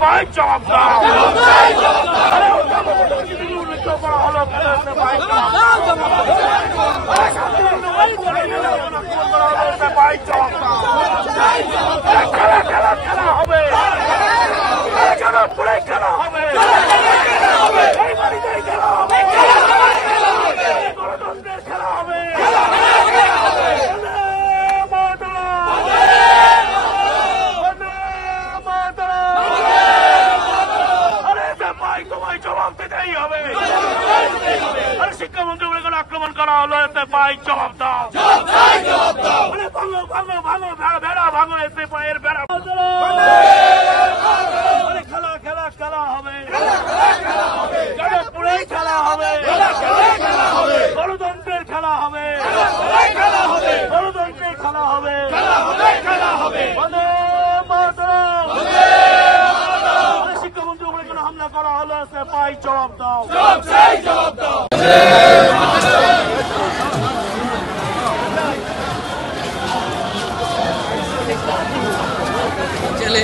পাই জবাব দাও। আরে করা হলো পাই জবাব দাও। খেলা খেলা খেলা হবে, পুরে খেলা হবে, এই বাড়িতেই খেলা হবে, গণতন্ত্রের খেলা হবে। তোমায় জবাব দিতেই হবে। আরে শিক্ষামন্ত্রী বলে কোনো আক্রমণ করা হলো, এতে পাই জবাব দাও। ভাঙো ভাঙো ভাঙো বেড়া ভাঙো, এতে পায়ের বেড়া। খেলা খেলা খেলা হবে, পুরেই খেলা হবে, গণতন্ত্রের খেলা হবে, গণতন্ত্রের খেলা হবে। বন্দে মাতরম। শিক্ষামন্ত্রী উপরে কোনো হামলা করা হলো, সে পাই জবাব দাও। चले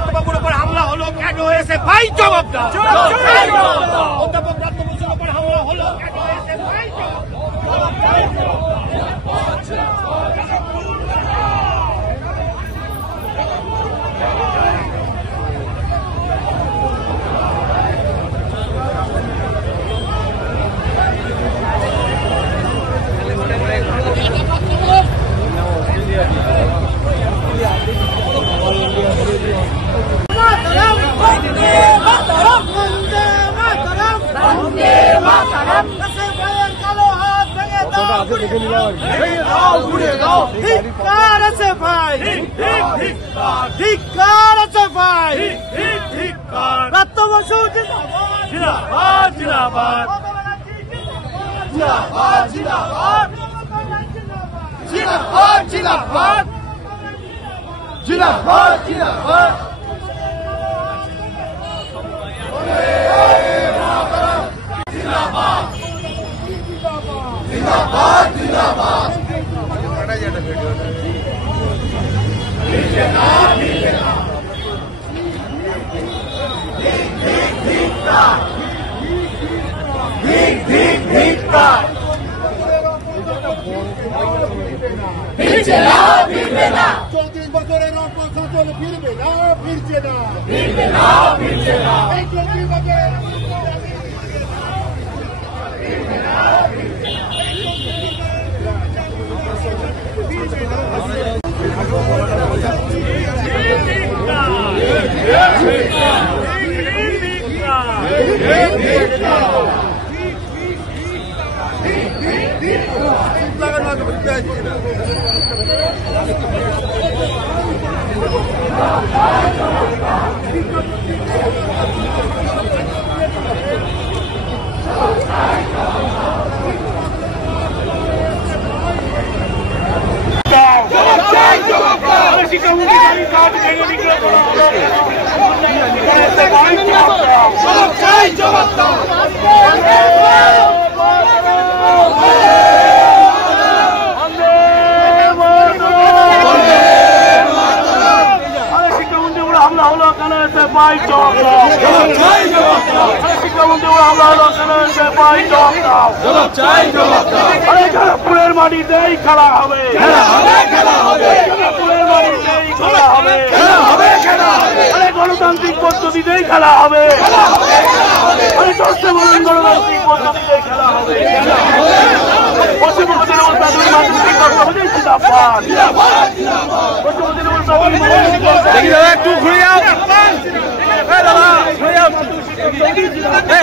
অধ্যাপক উপর হামলা হলো কেন হয়েছে ভাই জবাব দাও। অধ্যাপক উপর হামলা হলো কেন হয়েছে ভাই জবাব দাও। চৌত্রিশ বছরের প্রশাসন ফিরবে না, ফিরছে না। এই 34 বছরের হামলা হলো কেন এসে পাই জবাব দাও। শিক্ষামন্ত্রী হামলা হলো কেন এসে পাই জবাব দাও। আরে পুরের মাটিতেই খেলা হবে, পুরের মাটিতেই খেলা হবে। গণতান্ত্রিক পদ্ধতিতেই খেলা হবে, আমি দশটা বলুন গণতান্ত্রিক পদ্ধতিতেই খেলা হবে। পশ্চিমবঙ্গ তৃণমূল প্রাথমিক মাধ্যমিক শিক্ষক সমিতি জিন্দাবাদ, পশ্চিমবঙ্গ তৃণমূল প্রাথমিক মাধ্যমিক শিক্ষক সমিতি একটু ঘুরে যাও, দাদা ঘুরে যাও,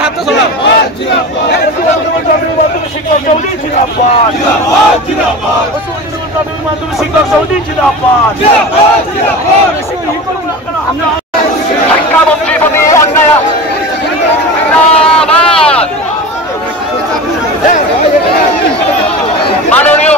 হাতটা সরাও। মাধ্যমিক শিক্ষক সমিতি জিন্দাবাদ, প্রাথমিক মাধ্যমিক শিক্ষক সমিতি জিন্দাবাদ। শিক্ষামন্ত্রী প্রতি অন্যায় জিন্দাবাদ, মাননীয়